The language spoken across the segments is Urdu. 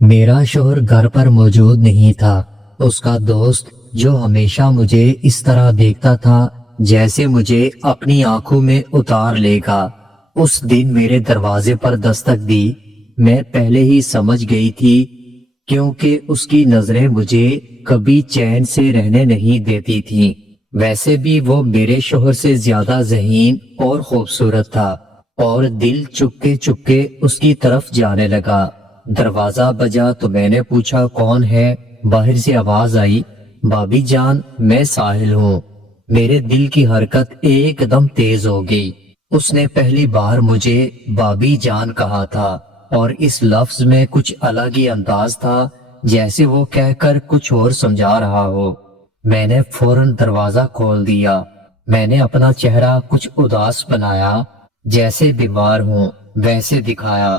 میرا شوہر گھر پر موجود نہیں تھا۔ اس کا دوست جو ہمیشہ مجھے اس طرح دیکھتا تھا جیسے مجھے اپنی آنکھوں میں اتار لے گا، اس دن میرے دروازے پر دستک دی۔ میں پہلے ہی سمجھ گئی تھی کیونکہ اس کی نظریں مجھے کبھی چین سے رہنے نہیں دیتی تھیں۔ ویسے بھی وہ میرے شوہر سے زیادہ ذہین اور خوبصورت تھا، اور دل چپکے چپکے اس کی طرف جانے لگا۔ دروازہ بجا تو میں نے پوچھا کون ہے؟ باہر سے آواز آئی، بھابی جان میں ساحل ہوں۔ میرے دل کی حرکت ایک دم تیز ہو گئی۔ اس نے پہلی بار مجھے بھابی جان کہا تھا، اور اس لفظ میں کچھ الگ ہی انداز تھا، جیسے وہ کہہ کر کچھ اور سمجھا رہا ہو۔ میں نے فوراً دروازہ کھول دیا۔ میں نے اپنا چہرہ کچھ اداس بنایا، جیسے بیمار ہوں ویسے دکھایا۔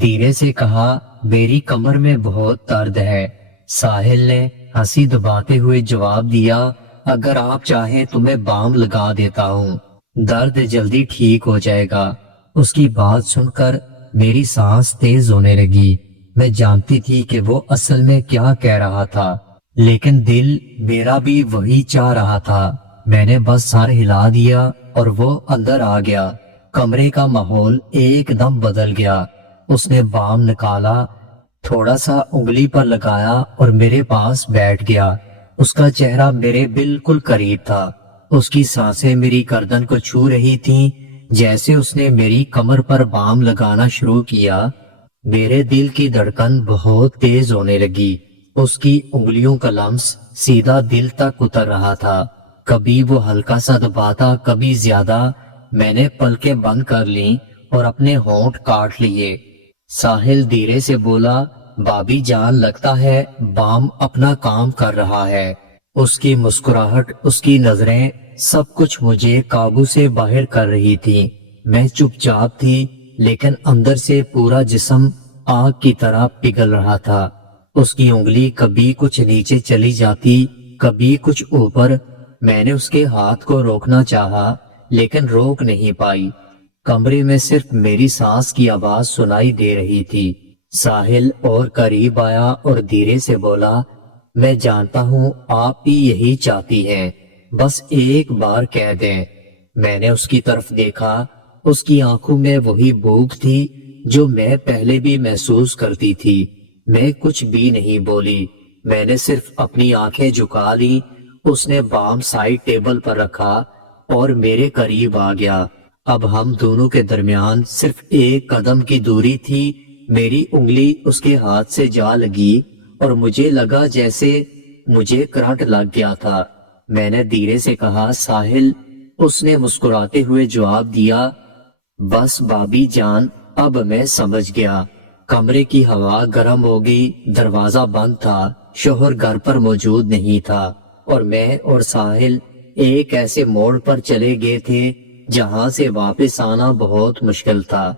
دھیرے سے کہا، میری کمر میں بہت درد ہے۔ ساحل نے ہنسی دباتے ہوئے جواب دیا، اگر آپ چاہیں تو میں بام لگا دیتا ہوں، درد جلدی ٹھیک ہو جائے گا۔ اس کی بات سن کر میری سانس تیز ہونے لگی۔ میں جانتی تھی کہ وہ اصل میں کیا کہہ رہا تھا، لیکن دل میرا بھی وہی چاہ رہا تھا۔ میں نے بس سر ہلا دیا اور وہ اندر آ گیا۔ کمرے کا ماحول ایک دم بدل گیا۔ اس نے بام نکالا، تھوڑا سا انگلی پر لگایا اور میرے پاس بیٹھ گیا۔ اس کا چہرہ میرے بالکل قریب تھا۔ اس کی سانسیں میری گردن کو چھو رہی تھیں۔ جیسے اس نے میری کمر پر بام لگانا شروع کیا، میرے دل کی دھڑکن بہت تیز ہونے لگی۔ اس کی انگلیوں کا لمس سیدھا دل تک اتر رہا تھا۔ کبھی وہ ہلکا سا دباتا، کبھی زیادہ۔ میں نے پلکیں بند کر لیں اور اپنے ہونٹ کاٹ لیے۔ ساحل دھیرے سے بولا، بھابی جان لگتا ہے بام اپنا کام کر رہا ہے۔ اس کی مسکراہٹ، اس کی نظریں، سب کچھ مجھے قابو سے باہر کر رہی تھی۔ میں چپ چاپ تھی، لیکن اندر سے پورا جسم آگ کی طرح پگھل رہا تھا۔ اس کی انگلی کبھی کچھ نیچے چلی جاتی، کبھی کچھ اوپر۔ میں نے اس کے ہاتھ کو روکنا چاہا، لیکن روک نہیں پائی۔ کمرے میں صرف میری سانس کی آواز سنائی دے رہی تھی۔ ساحل اور قریب آیا اور دھیرے سے بولا، میں جانتا ہوں آپ بھی یہی چاہتی ہیں، بس ایک بار کہہ دیں۔ میں نے اس کی طرف دیکھا۔ اس کی آنکھوں میں وہی بھوک تھی جو میں پہلے بھی محسوس کرتی تھی۔ میں کچھ بھی نہیں بولی، میں نے صرف اپنی آنکھیں جھکا لی۔ اس نے بام سائڈ ٹیبل پر رکھا اور میرے قریب آ گیا۔ اب ہم دونوں کے درمیان صرف ایک قدم کی دوری تھی۔ میری انگلی اس کے ہاتھ سے جا لگی اور مجھے لگا جیسے مجھے کرنٹ لگ گیا تھا۔ میں نے دھیرے سے کہا، ساحل۔ اس نے مسکراتے ہوئے جواب دیا، بس بھابی جان اب میں سمجھ گیا۔ کمرے کی ہوا گرم ہو گئی۔ دروازہ بند تھا، شوہر گھر پر موجود نہیں تھا، اور میں اور ساحل ایک ایسے موڑ پر چلے گئے تھے جہاں سے واپس آنا بہت مشکل تھا۔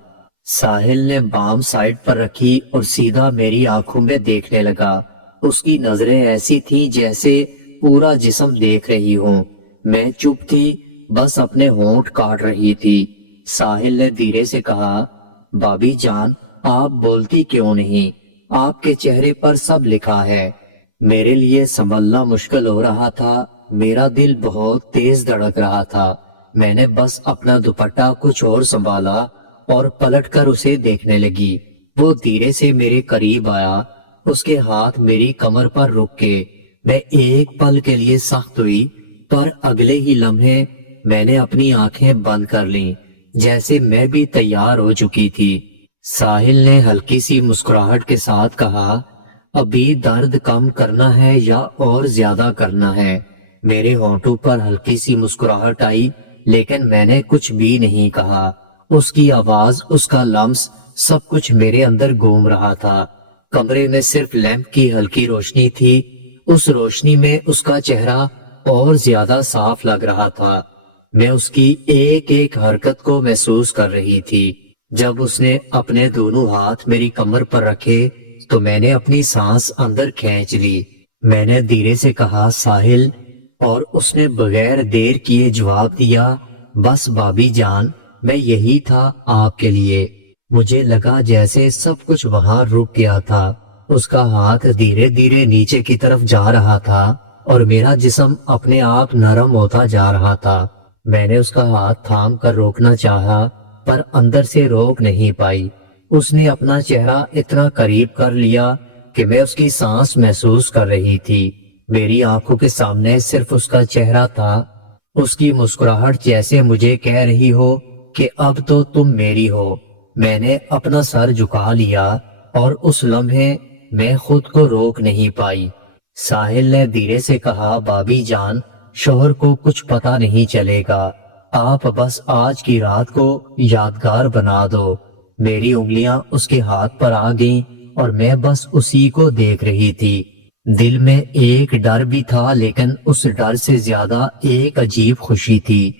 ساحل نے بام سائڈ پر رکھی اور سیدھا میری آنکھوں میں دیکھنے لگا۔ اس کی نظریں ایسی تھیں جیسے پورا جسم دیکھ رہی ہوں۔ میں چپ تھی، بس اپنے ہونٹ کاٹ رہی تھی۔ ساحل نے دھیرے سے کہا، بھابی جان آپ بولتی کیوں نہیں؟ آپ کے چہرے پر سب لکھا ہے۔ میرے لیے سنبھلنا مشکل ہو رہا تھا۔ میرا دل بہت تیز دھڑک رہا تھا۔ میں نے بس اپنا دوپٹہ کچھ اور سنبھالا اور پلٹ کر اسے دیکھنے لگی۔ وہ دھیرے سے میرے قریب آیا۔ اس کے ہاتھ میری کمر پر رک کے۔ میں ایک پل کے لیے سخت ہوئی، پر اگلے ہی لمحے میں نے اپنی آنکھیں بند کر لیں، جیسے میں بھی تیار ہو چکی تھی۔ ساحل نے ہلکی سی مسکراہٹ کے ساتھ کہا، ابھی درد کم کرنا ہے یا اور زیادہ کرنا ہے؟ میرے ہونٹوں پر ہلکی سی مسکراہٹ آئی، لیکن میں نے کچھ بھی نہیں کہا۔ اس کی آواز، اس کا لمس، سب کچھ میرے اندر گھوم رہا تھا۔ کمرے میں صرف لیمپ کی ہلکی روشنی تھی۔ اس روشنی میں اس کا چہرہ اور زیادہ صاف لگ رہا تھا۔ میں اس کی ایک ایک حرکت کو محسوس کر رہی تھی۔ جب اس نے اپنے دونوں ہاتھ میری کمر پر رکھے تو میں نے اپنی سانس اندر کھینچ لی۔ میں نے دھیرے سے کہا، ساحل، اور اس نے بغیر دیر کیے جواب دیا، بس بھابی جان میں یہی تھا آپ کے لیے۔ مجھے لگا جیسے سب کچھ وہاں رک گیا تھا۔ اس کا ہاتھ دھیرے دھیرے نیچے کی طرف جا رہا تھا اور میرا جسم اپنے آپ نرم ہوتا جا رہا تھا۔ میں نے اس کا ہاتھ تھام کر روکنا چاہا پر اندر سے روک نہیں پائی۔ اس نے اپنا چہرہ اتنا قریب کر لیا کہ میں اس کی سانس محسوس کر رہی تھی۔ میری آنکھوں کے سامنے صرف اس کا چہرہ تھا، اس کی مسکراہٹ جیسے مجھے کہہ رہی ہو کہ اب تو تم میری ہو۔ میں نے اپنا سر جھکا لیا اور اس لمحے میں خود کو روک نہیں پائی۔ ساحل نے دھیرے سے کہا، بابی جان، شوہر کو کچھ پتا نہیں چلے گا، آپ بس آج کی رات کو یادگار بنا دو۔ میری انگلیاں اس کے ہاتھ پر آ گئیں اور میں بس اسی کو دیکھ رہی تھی۔ دل میں ایک ڈر بھی تھا لیکن اس ڈر سے زیادہ ایک عجیب خوشی تھی۔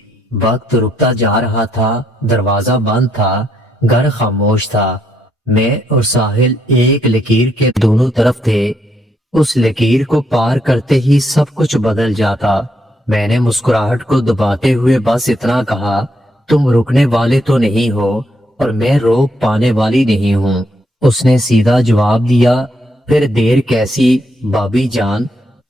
وقت رکتا جا رہا تھا، دروازہ بند تھا، گھر خاموش تھا۔ میں اور ساحل ایک لکیر کے دونوں طرف تھے۔ اس لکیر کو پار کرتے ہی سب کچھ بدل جاتا۔ میں نے مسکراہٹ کو دباتے ہوئے بس اتنا کہا، تم رکنے والے تو نہیں ہو اور میں روک پانے والی نہیں ہوں۔ اس نے سیدھا جواب دیا، پھر دیر کیسی بابی جان؟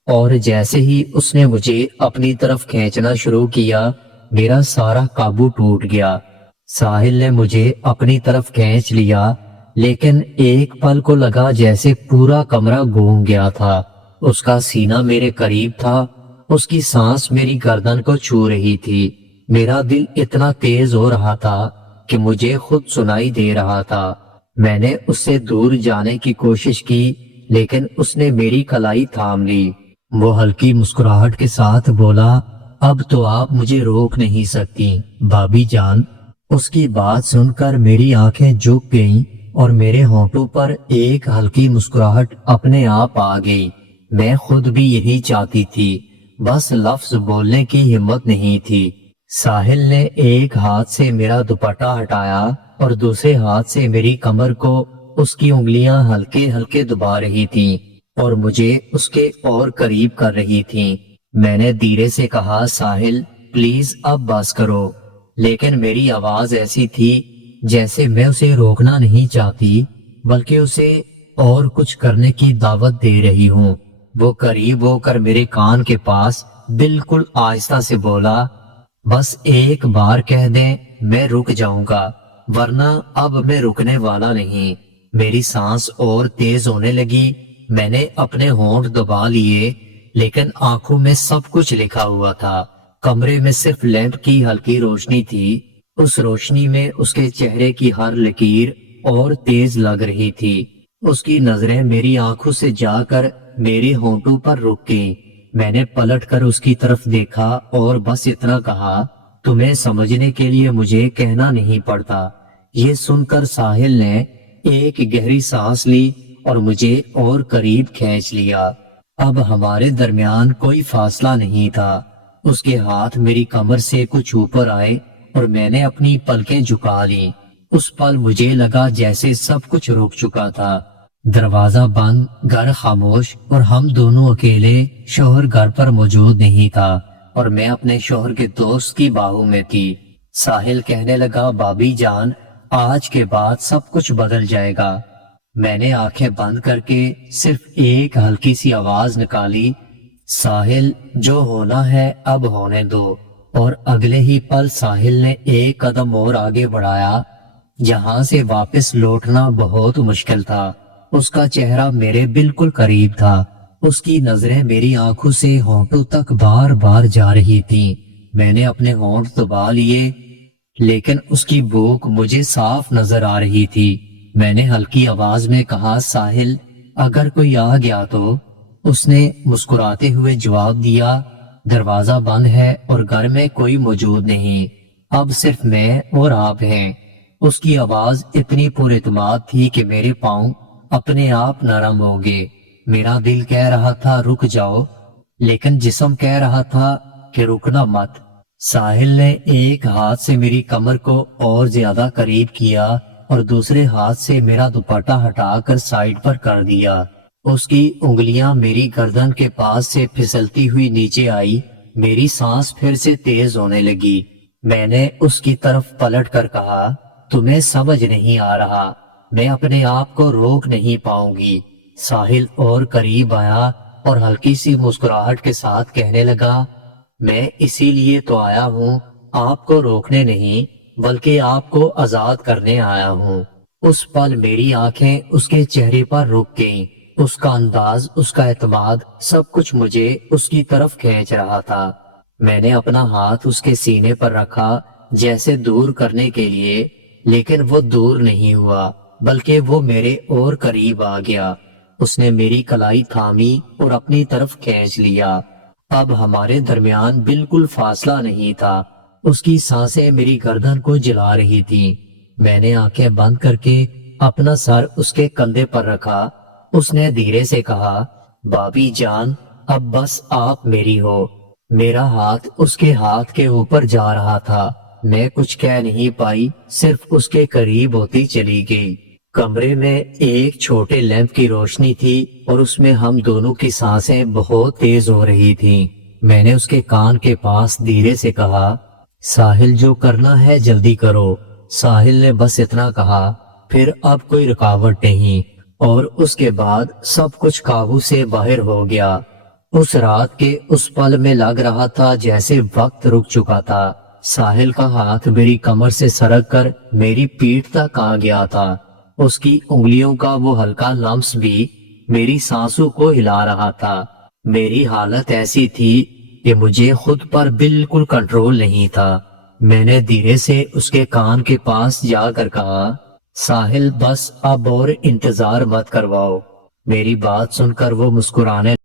اور جیسے ہی اس نے مجھے اپنی طرف کھینچنا شروع کیا، میرا سارا قابو ٹوٹ گیا۔ ساحل نے مجھے اپنی طرف کھینچ لیا لیکن ایک پل کو لگا جیسے پورا کمرہ گونگ گیا تھا۔ اس کا سینہ میرے قریب تھا، اس کی سانس میری گردن کو چھو رہی تھی۔ میرا دل اتنا تیز ہو رہا تھا کہ مجھے خود سنائی دے رہا تھا۔ میں نے اس سے دور جانے کی کوشش کی لیکن اس نے میری کلائی تھام لی۔ وہ ہلکی مسکراہٹ کے ساتھ بولا، اب تو آپ مجھے روک نہیں سکتی بابی جان۔ اس کی بات سن کر میری آنکھیں جھک گئیں اور میرے ہونٹوں پر ایک ہلکی مسکراہٹ اپنے آپ آ گئی۔ میں خود بھی یہی چاہتی تھی، بس لفظ بولنے کی ہمت نہیں تھی۔ ساحل نے ایک ہاتھ سے میرا دوپٹہ ہٹایا اور دوسرے ہاتھ سے میری کمر کو اس کی انگلیاں ہلکے ہلکے دبا رہی تھیں اور مجھے اس کے اور قریب کر رہی تھیں۔ میں نے دھیرے سے کہا، ساحل پلیز اب بس کرو، لیکن میری آواز ایسی تھی جیسے میں اسے روکنا نہیں چاہتی بلکہ اسے اور کچھ کرنے کی دعوت دے رہی ہوں۔ وہ قریب ہو کر میرے کان کے پاس بالکل آہستہ سے بولا، بس ایک بار کہہ دیں میں رک جاؤں گا، ورنہ اب میں رکنے والا نہیں۔ میری سانس اور تیز ہونے لگی، میں نے اپنے ہونٹ دبا لیے لیکن آنکھوں میں سب کچھ لکھا ہوا تھا۔ کمرے میں صرف لیمپ کی ہلکی روشنی تھی، اس روشنی میں اس کے چہرے کی ہر لکیر اور تیز لگ رہی تھی۔ اس کی نظریں میری آنکھوں سے جا کر میرے ہونٹوں پر رک گئیں۔ میں نے پلٹ کر اس کی طرف دیکھا اور بس اتنا کہا، تمہیں سمجھنے کے لیے مجھے کہنا نہیں پڑتا۔ یہ سن کر ساحل نے ایک گہری سانس لی اور مجھے اور قریب کھینچ لیا۔ اب ہمارے درمیان کوئی فاصلہ نہیں تھا۔ اس کے ہاتھ میری کمر سے کچھ اوپر آئے اور میں نے اپنی پلکیں جھکا لیں۔ اس پل مجھے لگا جیسے سب کچھ رک چکا تھا۔ دروازہ بند، گھر خاموش اور ہم دونوں اکیلے۔ شوہر گھر پر موجود نہیں تھا اور میں اپنے شوہر کے دوست کی باہوں میں تھی۔ ساحل کہنے لگا، بابی جان، آج کے بعد سب کچھ بدل جائے گا۔ میں نے آنکھیں بند کر کے صرف ایک ہلکی سی آواز نکالی، ساحل، جو ہونا ہے اب ہونے دو۔ اور اگلے ہی پل ساحل نے ایک قدم اور آگے بڑھایا جہاں سے واپس لوٹنا بہت مشکل تھا۔ اس کا چہرہ میرے بالکل قریب تھا، اس کی نظریں میری آنکھوں سے ہونٹوں تک بار بار جا رہی تھیں۔ میں نے اپنے ہونٹ دبا لیے لیکن اس کی بھوک مجھے صاف نظر آ رہی تھی۔ میں نے ہلکی آواز میں کہا، ساحل، اگر کوئی آ گیا تو؟ اس نے مسکراتے ہوئے جواب دیا، دروازہ بند ہے اور گھر میں کوئی موجود نہیں، اب صرف میں اور آپ ہیں۔ اس کی آواز اتنی پر اعتماد تھی کہ میرے پاؤں اپنے آپ نرم ہو گئے۔ میرا دل کہہ رہا تھا رک جاؤ، لیکن جسم کہہ رہا تھا کہ رکنا مت۔ ساحل نے ایک ہاتھ سے میری کمر کو اور زیادہ قریب کیا اور دوسرے ہاتھ سے میرا دوپٹہ ہٹا کر سائیڈ پر کر دیا۔ اس کی انگلیاں میری گردن کے پاس سے پھسلتی ہوئی نیچے آئی، میری سانس پھر سے تیز ہونے لگی۔ میں نے اس کی طرف پلٹ کر کہا، تمہیں سمجھ نہیں آ رہا، میں اپنے آپ کو روک نہیں پاؤں گی۔ ساحل اور قریب آیا اور ہلکی سی مسکراہٹ کے ساتھ کہنے لگا، میں اسی لیے تو آیا ہوں، آپ کو روکنے نہیں بلکہ آپ کو آزاد کرنے آیا ہوں۔ اس پل میری آنکھیں اس کے چہرے پر رک گئیں۔ اس کا انداز، اس کا اعتماد، سب کچھ مجھے اس کی طرف کھینچ رہا تھا۔ میں نے اپنا ہاتھ اس کے سینے پر رکھا جیسے دور کرنے کے لیے، لیکن وہ دور نہیں ہوا بلکہ وہ میرے اور قریب آ گیا۔ اس نے میری کلائی تھامی اور اپنی طرف کھینچ لیا۔ اب ہمارے درمیان بالکل فاصلہ نہیں تھا۔ اس کی سانسیں میری گردن کو جلا رہی تھیں۔ میں نے آنکھیں بند کر کے اپنا سر اس کے کندھے پر رکھا۔ اس نے دھیرے سے کہا، بابی جان، اب بس آپ میری ہو۔ میرا ہاتھ اس کے ہاتھ کے اوپر جا رہا تھا۔ میں کچھ کہہ نہیں پائی، صرف اس کے قریب ہوتی چلی گئی۔ کمرے میں ایک چھوٹے لیمپ کی روشنی تھی اور اس میں ہم دونوں کی سانسیں بہت تیز ہو رہی تھیں۔ میں نے اس کے کان کے پاس دھیرے سے کہا، ساحل، جو کرنا ہے جلدی کرو۔ ساحل نے بس اتنا کہا، پھر اب کوئی رکاوٹ نہیں، اور اس کے بعد سب کچھ قابو سے باہر ہو گیا۔ اس رات کے اس پل میں لگ رہا تھا جیسے وقت رک چکا تھا۔ ساحل کا ہاتھ میری کمر سے سرک کر میری پیٹھ تک آ گیا تھا۔ اس کی انگلیوں کا وہ ہلکا لمس بھی میری سانسوں کو ہلا رہا تھا۔ میری حالت ایسی تھی کہ مجھے خود پر بالکل کنٹرول نہیں تھا۔ میں نے دھیرے سے اس کے کان کے پاس جا کر کہا، ساحل، بس اب اور انتظار مت کرواؤ۔ میری بات سن کر وہ مسکرانے